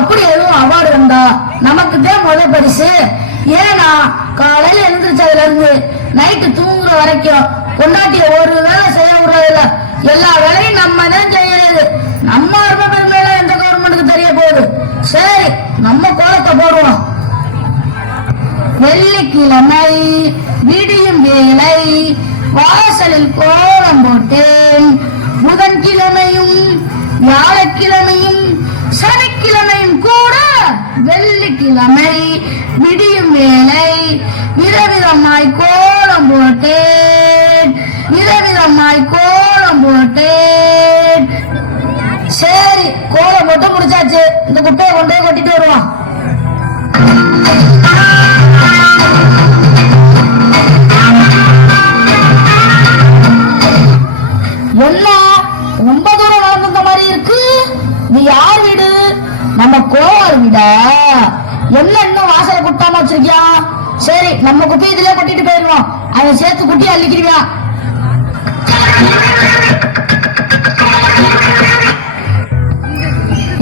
அப்படி எதுவும் அவார்டு வந்தா நமக்கு தான் முதல் பரிசு. ஏன்னா காலையில எழுந்திரிச்சதுல இருந்து நைட்டு தூங்குற வரைக்கும் கொண்டாட்டிய ஒரு வேலை செய்ய விடுறதில்ல. எல்லா வேலையும் நம்ம தான் செய்யறது. நம்ம அருமை பெருமையில எந்த கவர்மெண்ட்டுக்கு தெரிய போகுது. சரி, நம்ம கோலத்தை போடுவோம். வெள்ளிக்கிழமை விடியும் வேலை வாசலில் கோலம் போட்டேன். புதன்கிழமையும் வியாழக்கிழமையும் சனிக்கிழமையும் கூட வெள்ளிக்கிழமை விடியும் வேலை விதவிதமாய் கோலம் போட்டேன். விதவிதமாய் கோலம் போட்டேன். சரி, கோலம் போட்டு முடிச்சாச்சு. இந்த குப்பையை கொண்டு போய் கொட்டிட்டு வருவான். எல்லாம் ரொம்ப தூரம் வளர்ந்த மாதிரி இருக்கு. நீ யார் வீடு? நம்ம கோவார் வீடா? என்ன இன்னும் வாசலை குட்டாம வச்சிருக்கியா? சரி, நம்ம குப்பை இதுல கொட்டிட்டு போயிருவோம். அவன் சேர்த்து குட்டி அள்ளிக்கிறியா?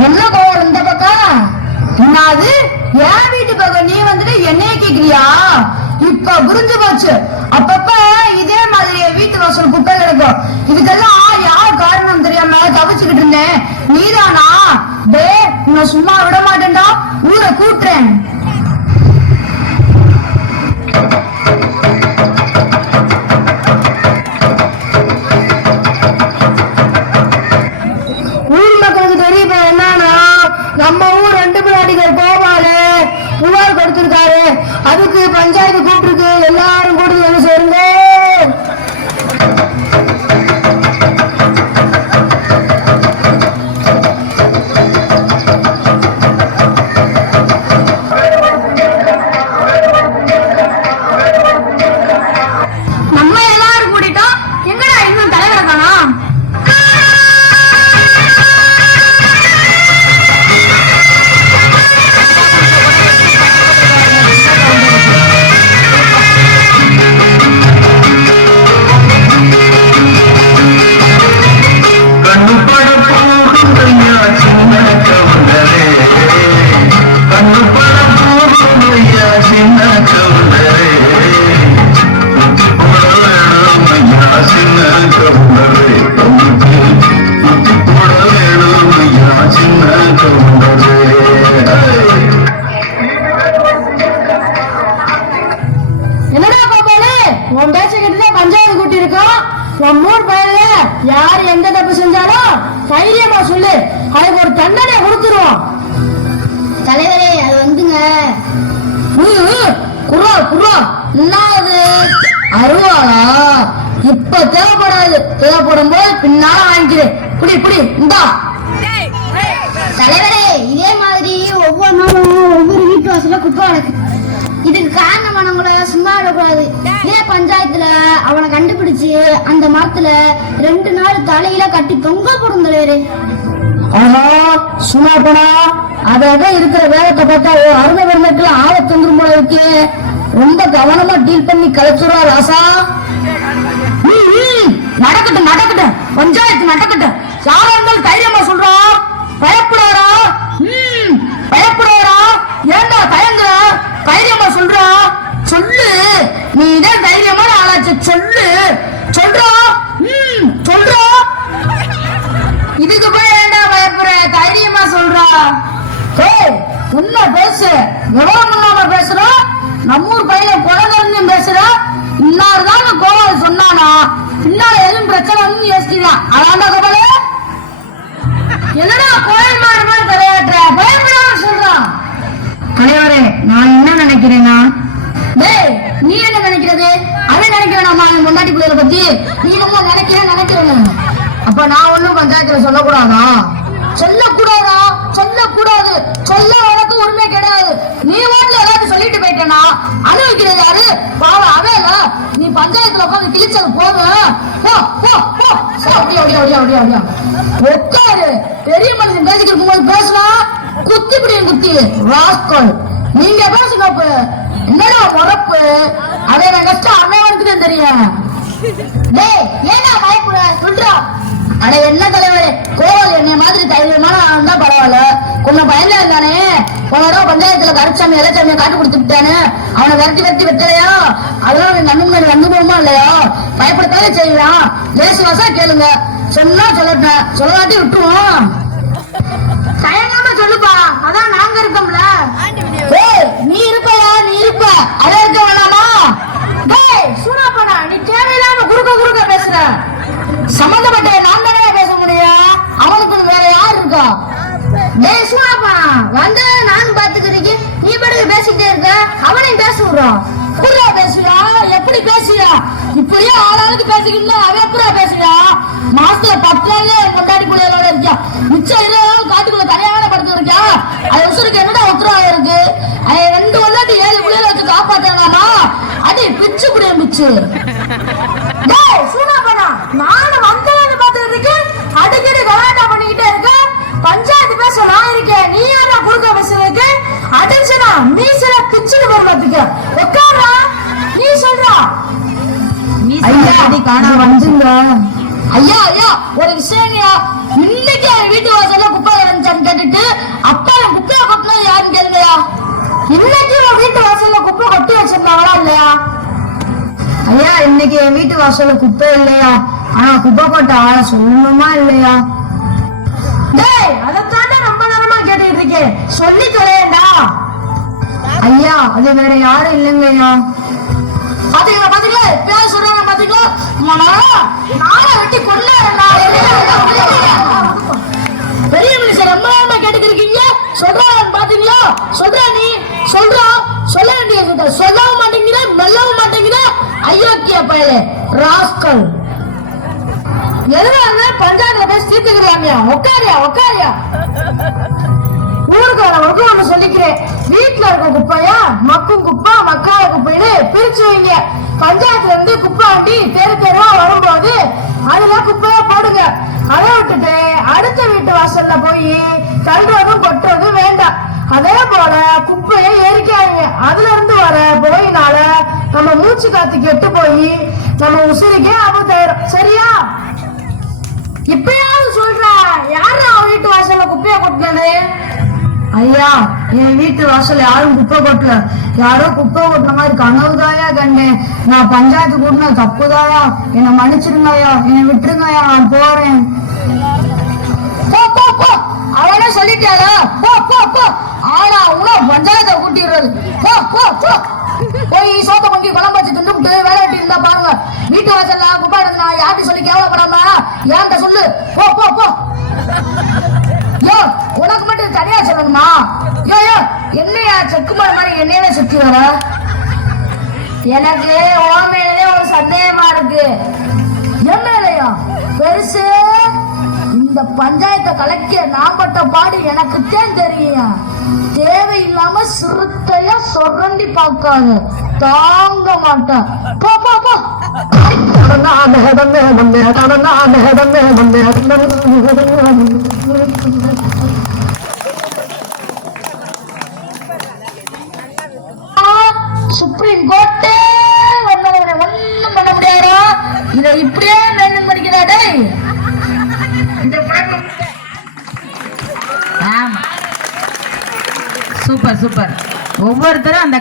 என்ன கோவார் இந்த பக்கம்? என்னது என் வீட்டு பக்கம் நீ வந்துட்டு என்னைய கேக்குறியா? இப்ப புரிஞ்சு போச்சு. அப்பப்ப இதே மாதிரி வீட்டு வாசல் குப்பை கிடக்கும். இதுக்கெல்லாம் யார் காரணம் தெரியாம தவிச்சுக்கிட்டு இருந்தேன். நீதானா? டே, நான் சும்மா விட மாட்டேன்டா, ஊரை கூட்டுறேன். ஊர் மக்களுக்கு தெரிய என்னன்னா, நம்ம ஊர் 2 பிள்ளாடிகள் கோபாலு புகார் கொடுத்திருக்காரு. அதுக்கு பஞ்சாயத்து கூப்பிட்டுருக்கு. எல்லாரும் கூட்டு என்ன சேருங்க. யார் எந்த தப்பு செஞ்சாலும் தைரியமா சொல்லு, அதுக்கு ஒரு தண்டனை கொடுத்துருவோம். தலைவரே, அது வந்துங்க குர்ரா குர்ரா. என்னது அருவாளா? இப்ப தேவைப்படாது. தேவைப்படும் போது பின்னால வாங்கிக்கிறேன். புடி புடி இந்தா. தலைவரே, இதே மாதிரி ஒவ்வொரு நாளும் ஒவ்வொரு வீட்டு வாசல குப்பை கிடக்கு. இதுக்கு காரணமானவங்கள சும்மா விடக்கூடாது. இதே பஞ்சாயத்துல அவனை கண்டுபிடிச்சு அந்த மரத்துல 2 நாள் தலையில கட்டி தொங்க போடும் தலைவரே. சும்மா போனா அதான் இருக்கிற வேகத்தை பார்த்தா அருமை பெருமைக்குள்ள ஆபத்து வந்துரும் போல இருக்கு. ரொம்ப கவனமா டீல் பண்ணி கலைச்சுரா ராசா. நடக்கட்டும் நடக்கட்டும், பஞ்சாயத்து நடக்கட்டும். யாரா இருந்தாலும் தைரியமா சொல்றா. பயப்படாரா? பயப்படாரா? ஏண்டா தயங்குற? தைரியமா சொல்றா. சொல்லு, நீதான் தைரியமான ஆளாச்சு. சொல்லு சொல்றா. சொல்றா. இதுக்கு போய் ஏண்டா பயப்படுற? தைரியமா சொல்றா. என்ன பேசு? விவரம் இல்லாம பேசுற. நம்ம ஊர் பையன் குழந்தை பேசுற. இன்னாருதான் கோவால் சொன்னானா பின்னால எதுவும் பிரச்சனை வந்து யோசிக்கலாம். அதாண்டா கோபாலு. என்னடா கோயில் மாறு மாதிரி தலையாட்டுற? பயப்படாம சொல்றான். தலைவரே, நான் என்ன நினைக்கிறேன்னா, டேய் நீ என்ன நினைக்கிறது? அவன் நினைக்கிறேன் முன்னாடி பிள்ளைகளை பத்தி. நீ ரொம்ப நினைக்கிறேன். அப்ப நான் ஒண்ணும் பஞ்சாயத்துல சொல்லக்கூடாதா? சொல்லக்கூடாதா? சொல்லக்கூடாது. சொல்ல உனக்கு உரிமை கிடையாது. நீ வாட்டில் ஏதாவது சொல்லிட்டு போயிட்டேன்னா அனுபவிக்கிறது யாரு? பாவம் அவேல. நீ பஞ்சாயத்துல உட்காந்து கிழிச்சது போதும். உட்காரு. பெரிய மனுஷன் பேசிட்டு இருக்கும்போது பேசலாம். குத்தி பிடியும் குத்தி ராஸ்கல். நீங்க பேசுங்க. என்னடா பொறப்பு? அவன் கஷ்டம் அவனுக்கு தான் தெரியும். டேய், ஏன்னா பயப்பட சொல்றா. அட என்ன தலைவரே, கோவில் என்னைய மாதிரி தைரியமான ஆள் தான் பரவாயில்ல. கொஞ்சம் பயந்தா இருந்தானே, போன தடவை பஞ்சாயத்துல கருச்சாமி இலச்சாமியை காட்டு கொடுத்துட்டானு அவனை விரட்டி வெட்டலையா? அதெல்லாம் நம்ம முன்னாடி வந்து போகுமா இல்லையா? பயப்படத்தாலே செய்யலாம். லேசுவாசா கேளுங்க, சொன்னா சொல்லட்டேன், சொல்லலாட்டி விட்டுருவோம். தயங்காம சொல்லுப்பா, அதான் நாங்க இருக்கோம்ல. நீ இருப்பயா, நீ இருப்ப, அத இருக்க வேணாமா? டேய் சூனாப்பனா, நீ தேவையில்லாம குறுக்க பேசுற. சம்பந்தப்பட்ட நான் தானே பேச முடியும், அவனுக்கு வேற யார் இருக்கா? டேய் சூனாப்பா, வந்து நான் பாத்துக்கிறீங்க, நீ படுக்க பேசிக்கிட்டே இருக்க, அவனையும் பேச விடுறான். புரியா பேசுறியா? எப்படி பேசுறியா? இப்படியே ஆளாளுக்கு பேசிக்கிட்டு அவன் எப்படா பேசுறியா? மாசத்துல 10 நாள் கொண்டாடி பிள்ளைகளோட இருக்கியா, மிச்சம் 20 நாள் காட்டுக்குள்ள தனியான படுத்து இருக்கியா? அது உசுருக்கு என்னடா உத்தரவாதம் இருக்கு? 2 கொண்டாடி 7 பிள்ளைகளை வச்சு காப்பாத்தானாமா? அடி பிச்சு புடிய பிச்சு. டேய் சூனாப்பனா, நானும் வந்தேன்னு பாத்துட்டு இருக்கேன், அடிக்கடி கலாட்டா பண்ணிக்கிட்டே இருக்க. பஞ்சாயத்து பேச நான் இருக்கேன், நீ யாரா குறுக்க பேசுறதுக்கு? அடிச்சனா மீசல பிச்சுட்டு போறதுக்கு உட்காரா. நீ சொல்றா ஐயா காணா வந்துங்க. ஐயா ஐயா ஒரு விஷயங்கயா, இன்னைக்கு வீட்டு வாசல்ல குப்பை வந்துச்சான்னு கேட்டுட்டு அப்பா குப்பையை கொட்டினா யாருன்னு கேளுங்கயா. இன்னைக்கு வீட்டு வாசல்ல குப்பை கொட்டி வச்சிருந்தாங்களா இல்லையா? ஐயா இன்னைக்கு என் வீட்டு வாசல்ல குப்பை இல்லையா, ஆனா குப்பை கொட்ட ஆள சொல்லணுமா இல்லையா? டேய் அதத்தாண்ட ரொம்ப நேரமா கேட்டுட்டு இருக்கேன், சொல்லி தொலையண்டா. ஐயா அது வேற யாரும் இல்லைங்கய்யா. பாத்தீங்களா பாத்தீங்களா, பேர் சொல்றாங்க பாத்தீங்களா? நாளை வெட்டி கொண்டு பெரிய மனுஷன் ரொம்ப நேரமா கேட்டுக்கிருக்கீங்க, சொல்றான் பாத்தீங்களா? சொல்றா நீ சொல்றா, சொல்ல வேண்டிய சொல்லவும் மாட்டேங்கிற, மெல்லவும் மாட்டேங்கிற ஐயோக்கிய பயலே ராஸ்கல். எதுவாங்க பஞ்சாயத்துல போய் தீர்த்துக்கிறாங்க. உட்காரியா ஊருக்காரவங்க ஒண்ணு சொல்லிக்கிறேன், வீட்டுல இருக்க குப்பையா மக்கும் குப்பை மக்காத குப்பைன்னு பிரிச்சு வைங்க. பஞ்சாயத்துல இருந்து குப்பை வண்டி தெருவா வரும்போது அதுல குப்பையா போடுங்க. அதை விட்டுட்டு அடுத்த வீட்டு வாசல்ல போய் தள்ளுறதும் கொட்டுறதும் வேண்டாம். அதே போல குப்பையை எரிக்காதீங்க. அதுல இருந்து வர புகையினால நம்ம மூச்சு காத்து கெட்டு போய் நம்ம உசிரிக்கே ஆபத்தாயிரும். சரியா? இப்பயாவது சொல்ற, யாரு அவன் வீட்டு வாசல்ல குப்பைய கொட்டினது? ஐயா என் வீட்டு வாசல் யாரும் குப்பை கொட்டல, யாரோ குப்பை கொட்டின மாதிரி கனவுதாயா கண்டேன். நான் பஞ்சாயத்து கூட்டின தப்புதாயா, என்னை மன்னிச்சிருங்கய்யா, என்னை விட்டுருங்கய்யா, நான் போறேன். அவனே சொல்லிட்டாளா? போ ஆனா உன பஞ்சாயத்தை கூட்டிடுறது. போய் சோத்த பொங்கி குழம்பு வச்சு தின்னுட்டு வேலை வெட்டி இருந்தா பாருங்க. வீட்டு வாசல்ல குப்பை எடுத்து யார்ட்டி சொல்லி கேவலப்படாம ஏன்ட்ட சொல்லு. போ யோ, உனக்கு மட்டும் தனியா சொல்லணுமா? யோ என்னையா செக்கு மாதிரி என்னைய சுத்தி வர? எனக்கு உன் மேலே ஒரு சந்தேகமா இருக்கு. என் மேலையா? பெருசு, இந்த பஞ்சாயத்தை கலக்கிய நான் பட்ட பாடு எனக்கு தான் தெரியும். தேவையில்லாம சிறுத்தையா சொரண்டி பார்க்காது, தாங்க மாட்டேன். போ சுப்ரீம் கோர்ட்டே ஒண்ணும் பண்ண முடியாதா? இதை இப்படியே மெயின்டைன் பண்ணிக்கிறாடே. சூப்பர் ஒவ்வொருத்தரும் அந்த